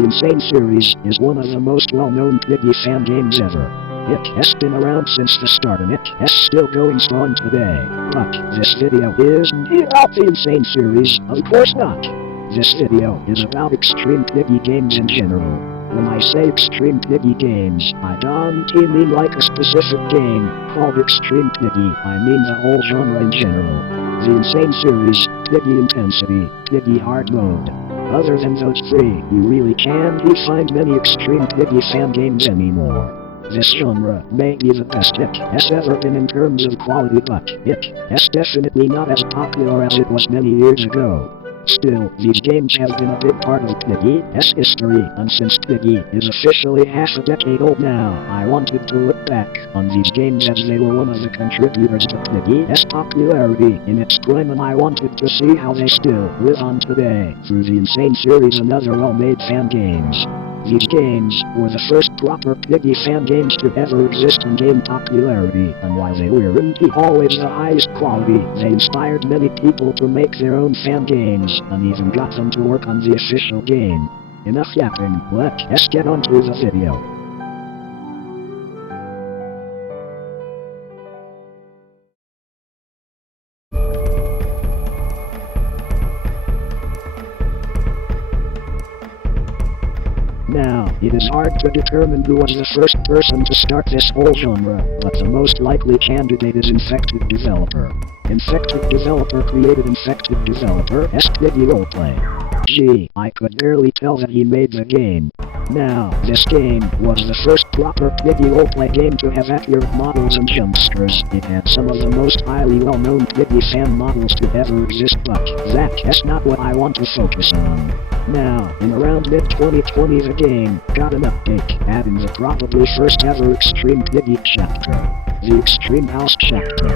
The Insane series is one of the most well-known Piggy fan games ever. It has been around since the start and it is still going strong today. But this video isn't about the Insane series, of course not. This video is about extreme Piggy games in general. When I say extreme Piggy games, I don't mean like a specific game called Extreme Piggy, I mean the whole genre in general. The Insane series, Piggy Intensity, Piggy Hard Mode. Other than those three, you really can't find many extreme Piggy fan games anymore. This genre may be the best it has ever been in terms of quality, but it is definitely not as popular as it was many years ago. Still, these games have been a big part of Piggy's history, and since Piggy is officially half a decade old now, I wanted to look back on these games as they were one of the contributors to Piggy's popularity in its prime, and I wanted to see how they still live on today through the Insane series and other well-made fan games. These games were the first proper Piggy fan games to ever exist and gain popularity, and while they weren't always the highest quality, they inspired many people to make their own fan games, and even got them to work on the official game. Enough yapping, let's get on to the video. Now, it is hard to determine who was the first person to start this whole genre, but the most likely candidate is Infected Developer. Infected Developer created Infected Developer Piggy Roleplay. Gee, I could barely tell that he made the game. Now, this game was the first proper Piggy roleplay game to have accurate models and jumpsters. It had some of the most highly well-known Piggy fan models to ever exist, but that's not what I want to focus on. Now, in around mid-2020 the game got an update, adding the probably first ever Extreme Piggy chapter, the Extreme House chapter.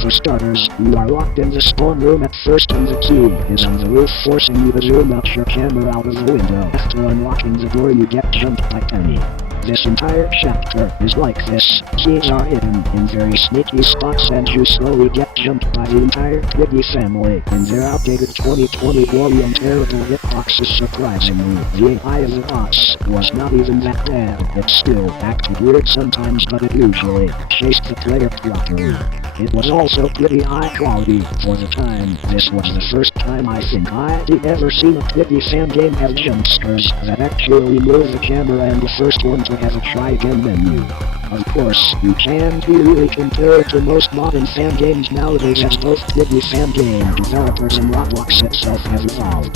For starters, you are locked in the spawn room at first and the key is on the roof, forcing you to zoom out your camera out of the window. After unlocking the door you get jumped by Penny. This entire chapter is like this. Keys are hidden in very sneaky spots and you slowly get jumped by the entire Piggy family in their outdated 2020 blurry and terrible hitboxes. Surprisingly, the AI of the boss was not even that bad. It still acted weird sometimes, but it usually chased the player properly. It was also pretty high quality for the time. This was the first time I think I'd ever seen a Piggy fan game have jumpscares that actually move the camera, and the first one to have a try again menu. Of course, you can't really compare it to most modern fan games nowadays, as both Piggy fan game developers and Roblox itself have evolved.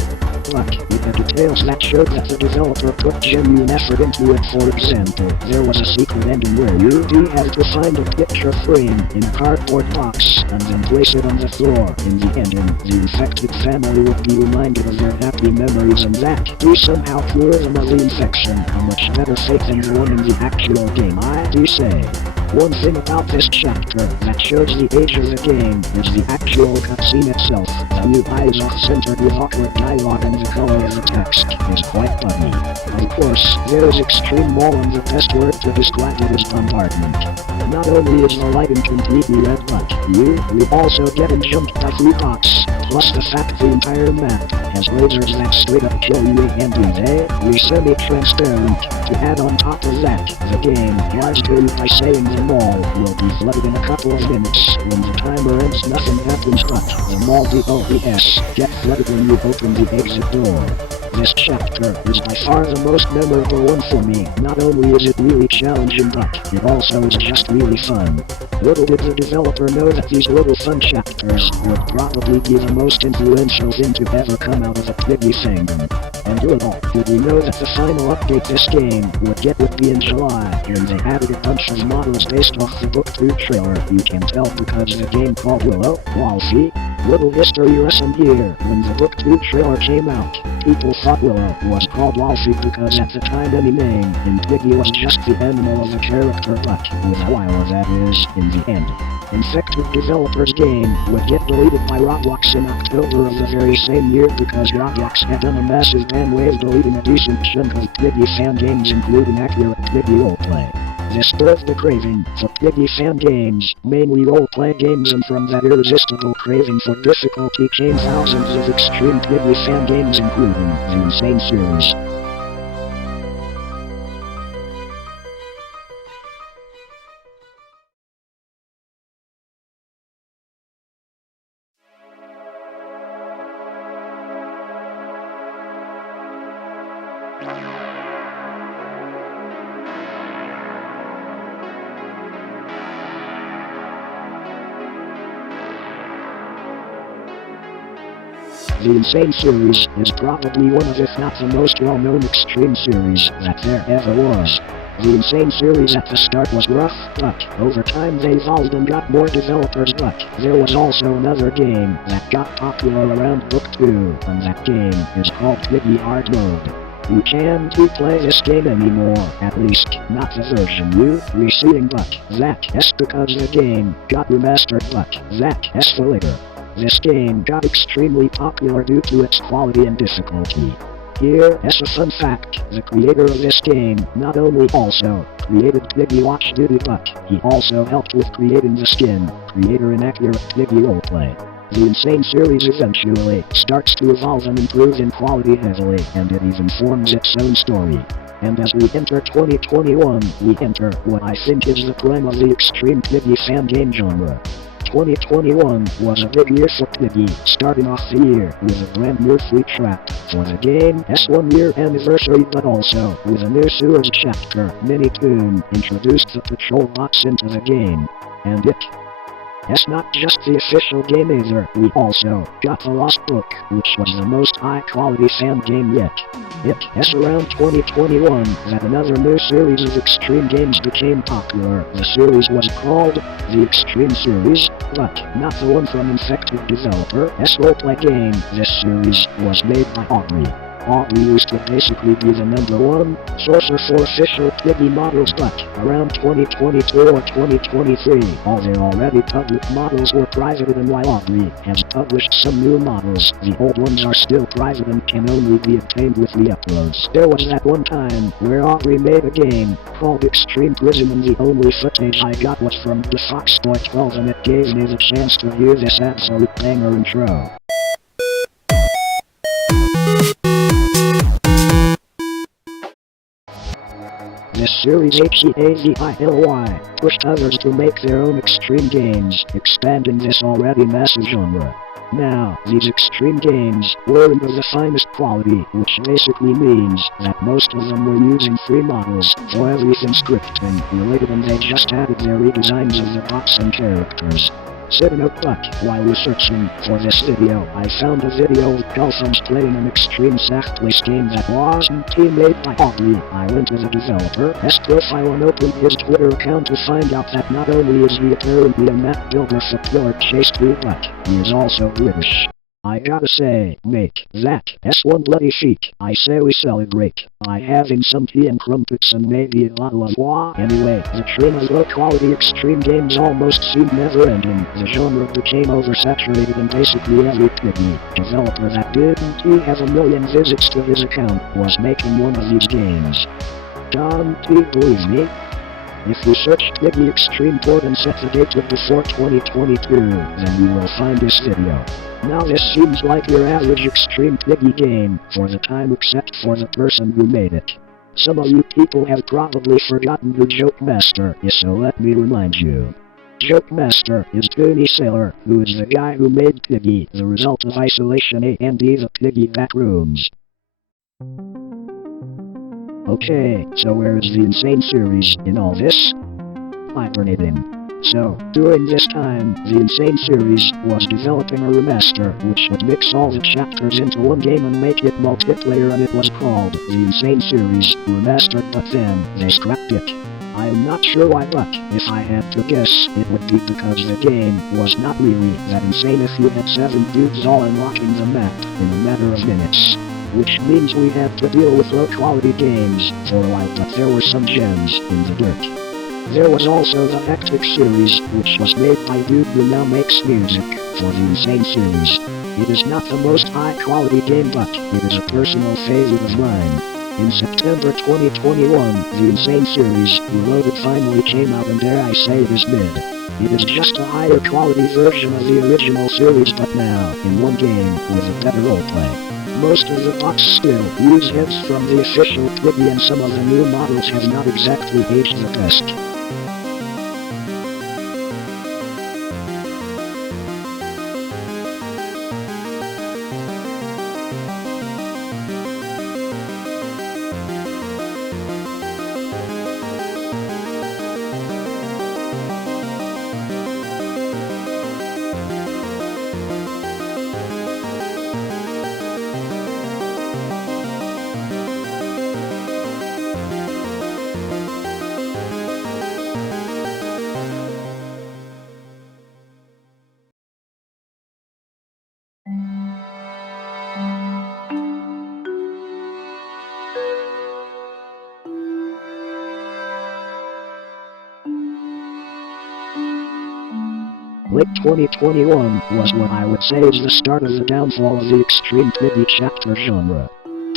But with the details that showed that the developer put genuine effort into it. For example, there was a secret ending where you had to find a picture frame in a cardboard box and then place it on the floor. In the ending, the infected family would be reminded of their happy memories, and that do somehow cure them of the infection. A much better fate than the one in the actual game, I do say. One thing about this chapter that shows the age of the game is the actual cutscene itself. The UI is off-centered with awkward dialogue and the color of the text is quite buggy. Of course, there is extreme wall, and the best word to describe it is bombardment. Not only is the lighting completely red, but you also get jumped by 3 bots, plus the fact the entire map has lasers that straight up kill you, and they semi-transparent. To add on top of that, the game lies to you by saying the mall will be flooded in a couple of minutes. When the timer ends, nothing happens, but the mall DOES get flooded when you open the exit door. This chapter is by far the most memorable one for me. Not only is it really challenging, but it also is just really fun. Little did the developer know that these little fun chapters would probably be the most influential thing to ever come out of the Piggy fandom. And little did we know that the final update this game would get would be in July, when they added a bunch of models based off the Book 2 trailer. You can tell because the game called Willow, Wolfie. Little history lesson here. When the Book 2 trailer came out, people thought Willow was called Wolfie because at the time any name in Piggy was just the animal of the character, but with a while that is, in the end. Infected Developer's game would get deleted by Roblox in October of the very same year because Roblox had done a massive ban wave deleting a decent chunk of Piggy fan games, including accurate Piggy roleplay. This birthed the craving for Piggy fan games, mainly role-play games, and from that irresistible craving for difficulty came thousands of extreme Piggy fan games, including the Insane series. The Insane series is probably one of, if not the most well-known extreme series that there ever was. The Insane series at the start was rough, but over time they evolved and got more developers, but there was also another game that got popular around Book 2, and that game is called Piggy Hard Mode. You can't play this game anymore, at least not the version you receiving, but that's because the game got remastered, but that's for later. This game got extremely popular due to its quality and difficulty. Here is a fun fact: the creator of this game not only also created Piggy Watch Duty, but he also helped with creating the skin, creator inaccurate Piggy roleplay. The Insane series eventually starts to evolve and improve in quality heavily, and it even forms its own story. And as we enter 2021, we enter what I think is the prime of the extreme Piggy fan game genre. 2021 was a big year for Piggy, starting off the year with a brand new free trap for the game's 1-year anniversary, but also with a new Sewers chapter mini-tune introduced the patrol bots into the game. And it's not just the official game either, we also got the Lost Book, which was the most high-quality fan game yet. It's around 2021 that another new series of extreme games became popular. The series was called the Extreme Series, but not the one from Infected Developer's roleplay game. This series was made by Aubrey. Aubrey used to basically be the #1 sourcer for official Piggy models, but around 2022 or 2023, all their already public models were private, and while Aubrey has published some new models, the old ones are still private and can only be obtained with the uploads. There was that one time where Aubrey made a game called Extreme Prison, and the only footage I got was from the Foxboy 12, and it gave me the chance to hear this absolute banger intro. This series HEAVILY pushed others to make their own extreme games, expanding this already massive genre. Now, these extreme games were of the finest quality, which basically means that most of them were using free models for everything scripting related, and they just added their redesigns of the bots and characters. Sitting up, but while researching for this video, I found a video of dolphins playing an extreme sack-place game that wasn't made by Aubrey. I went to the developer's profile and opened his Twitter account to find out that not only is he apparently a map builder for Killer Chase 2, but he is also British. I gotta say, make that's one bloody feat. I say we celebrate by having some tea and crumpets and maybe a bottle of wine. Anyway, the train of low-quality extreme games almost seemed never-ending. The genre became oversaturated, and basically every Piggy developer that didn't have a million visits to his account was making one of these games. Don't you believe me? If you search Piggy Extreme Port and set the date of before 2022, then you will find this video. Now this seems like your average extreme Piggy game for the time, except for the person who made it. Some of you people have probably forgotten who Joke Master is, so let me remind you. Joke Master is Tony Sailor, who is the guy who made Piggy, the result of Isolation A and B, the Piggy Backrooms. Okay, so where is the Insane series in all this? Hibernating. So, during this time, the Insane series was developing a remaster which would mix all the chapters into one game and make it multiplayer, and it was called the Insane series Remastered, but then they scrapped it. I am not sure why, but if I had to guess, it would be because the game was not really that insane if you had 7 dudes all unlocking the map in a matter of minutes. Which means we had to deal with low-quality games for a while, but there were some gems in the dirt. There was also the Hectic series, which was made by a dude who now makes music for the Insane series. It is not the most high-quality game, but it is a personal favorite of mine. In September 2021, the Insane series Reloaded finally came out, and dare I say it is mid. It is just a higher quality version of the original series, but now in one game with a better roleplay. Most of the bots still use heads from the official Piggy, and some of the new models have not exactly aged the best. Late 2021 was what I would say is the start of the downfall of the extreme Piggy chapter genre.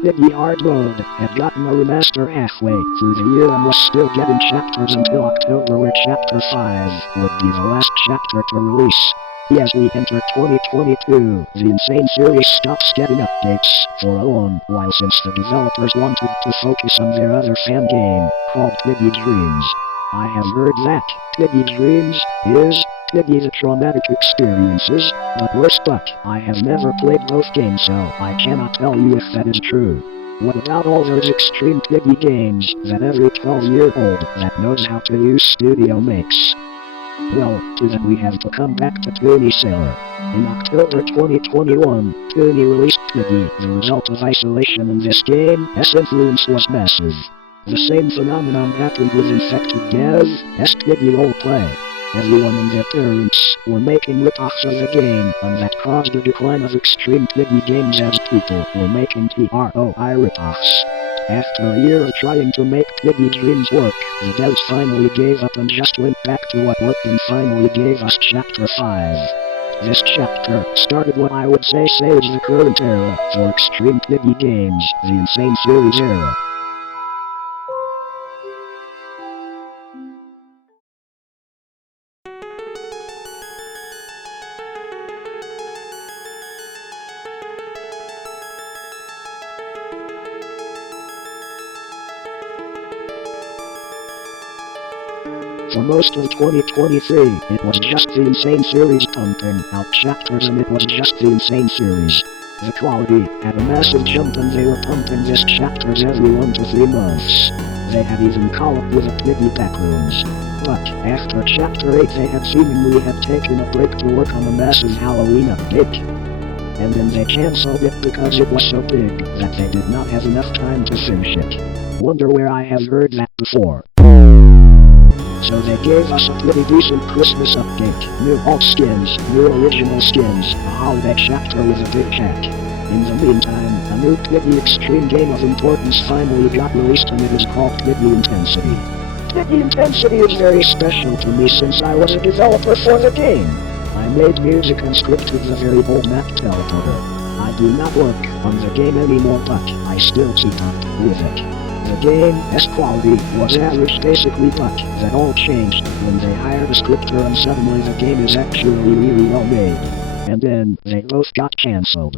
Piggy Hard Mode had gotten a remaster halfway through the year and was still getting chapters until October, where Chapter 5 would be the last chapter to release. As we enter 2022, the Insane series stops getting updates for a long while since the developers wanted to focus on their other fan game, called Piggy Dreams. I have heard that Piggy Dreams is Piggy the Traumatic Experiences, but worse, but I have never played both games, so I cannot tell you if that is true. What about all those extreme Piggy games that every 12-year-old that knows how to use Studio makes? Well, to that we have to come back to Toony Sailor. In October 2021, Toony released Piggy. The result of isolation in this game's influence was massive. The same phenomenon happened with Infected Dev's Piggy roleplay. Everyone and their parents were making rip-offs of the game, and that caused a decline of extreme Piggy games as people were making TROI rip-offs. After a year of trying to make Piggy Dreams work, the devs finally gave up and just went back to what worked and finally gave us Chapter 5. This chapter started what I would say is the current era for extreme Piggy games, the Insane series era. For most of 2023, it was just the Insane series pumping out chapters, and it was just the Insane series. The quality had a massive jump, and they were pumping this chapters every 1 to 3 months. They had even called with a Piggy Backrooms. But after Chapter 8, they had seemingly taken a break to work on a massive Halloween update. And then they cancelled it because it was so big that they did not have enough time to finish it. Wonder where I have heard that before. So they gave us a pretty decent Christmas update. New alt skins, new original skins, a holiday chapter with a big cat. In the meantime, a new Piggy Extreme game of importance finally got released, and it is called Piggy Intensity. Piggy Intensity is very special to me since I was a developer for the game. I made music and scripted the very old map teleporter. I do not work on the game anymore, but I still keep up with it. The game's quality was average basically, but that all changed when they hired a scripter and suddenly the game is actually really well made. And then they both got cancelled.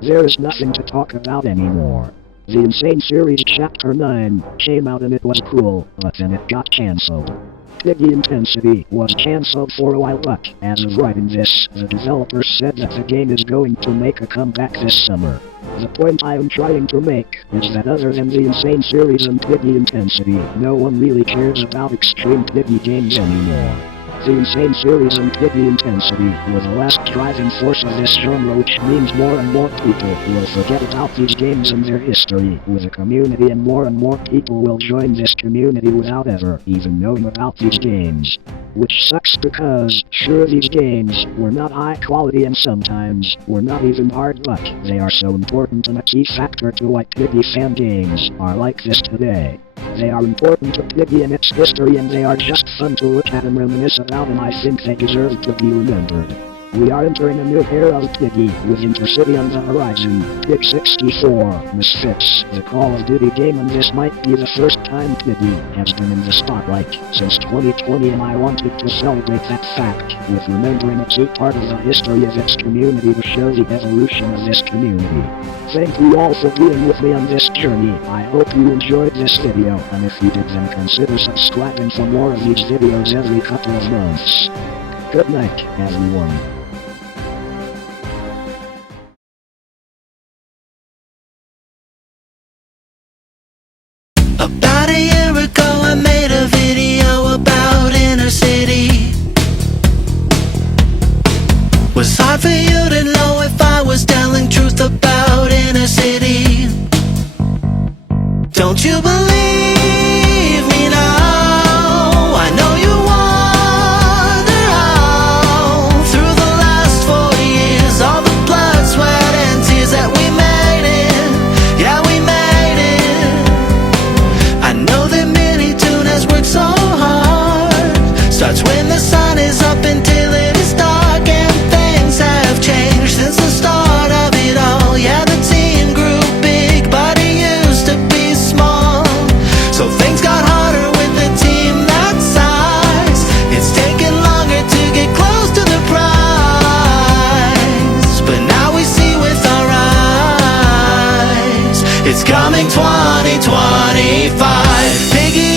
There is nothing to talk about anymore. The Insane series Chapter 9 came out and it was cool, but then it got cancelled. Piggy Intensity was cancelled for a while, but as of writing this, the developers said that the game is going to make a comeback this summer. The point I am trying to make is that other than the Insane series and Piggy Intensity, no one really cares about extreme Piggy games anymore. The Insane series and Piggy Intensity were the last driving force of this genre, which means more and more people will forget about these games and their history with a community, and more people will join this community without ever even knowing about these games. Which sucks because, sure, these games were not high quality and sometimes were not even hard, but they are so important and a key factor to why Piggy fan games are like this today. They are important to Piggy and its history, and they are just fun to look at and reminisce about, and I think they deserve to be remembered. We are entering a new era of Piggy, with Intercity on the horizon, Pig 64, Misfits, the Call of Duty game, and this might be the first time Piggy has been in the spotlight since 2020, and I wanted to celebrate that fact with remembering a key part of the history of its community to show the evolution of this community. Thank you all for being with me on this journey. I hope you enjoyed this video, and if you did, then consider subscribing for more of these videos every couple of months. Good night, everyone. About a year ago I made a video about inner city. Was hard for you to know if I was telling truth about inner city. Don't you believe me now? I know you wonder how through the It's coming 2025. Piggy